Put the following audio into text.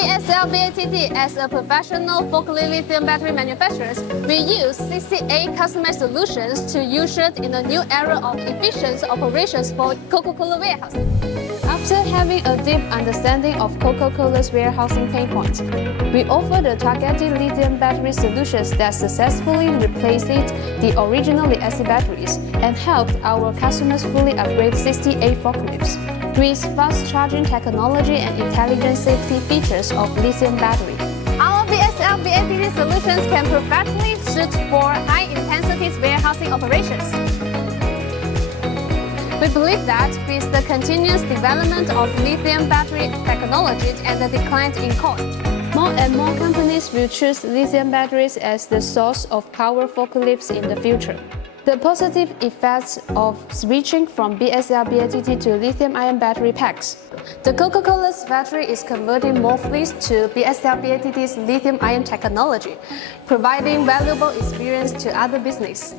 BSLBATT, as a professional forklift lithium battery manufacturer, we use 68 customized solutions to usher in a new era of efficient operations for Coca-Cola warehousing. After having a deep understanding of Coca-Cola's warehousing pain points, we offer the targeted lithium battery solutions that successfully replaced the original lead-acid batteries and helped our customers fully upgrade 68 forklifts with fast charging technology and intelligent safety features of lithium battery. Our BSLBATT solutions can perfectly suit for high-intensity warehousing operations. We believe that with the continuous development of lithium battery technology and the decline in cost, more and more companies will choose lithium batteries as the source of power forklifts in the future. The positive effects of switching from BSLBATT to lithium-ion battery packs. The Coca-Cola's battery is converting more fleets to BSLBATT's lithium-ion technology, providing valuable experience to other businesses.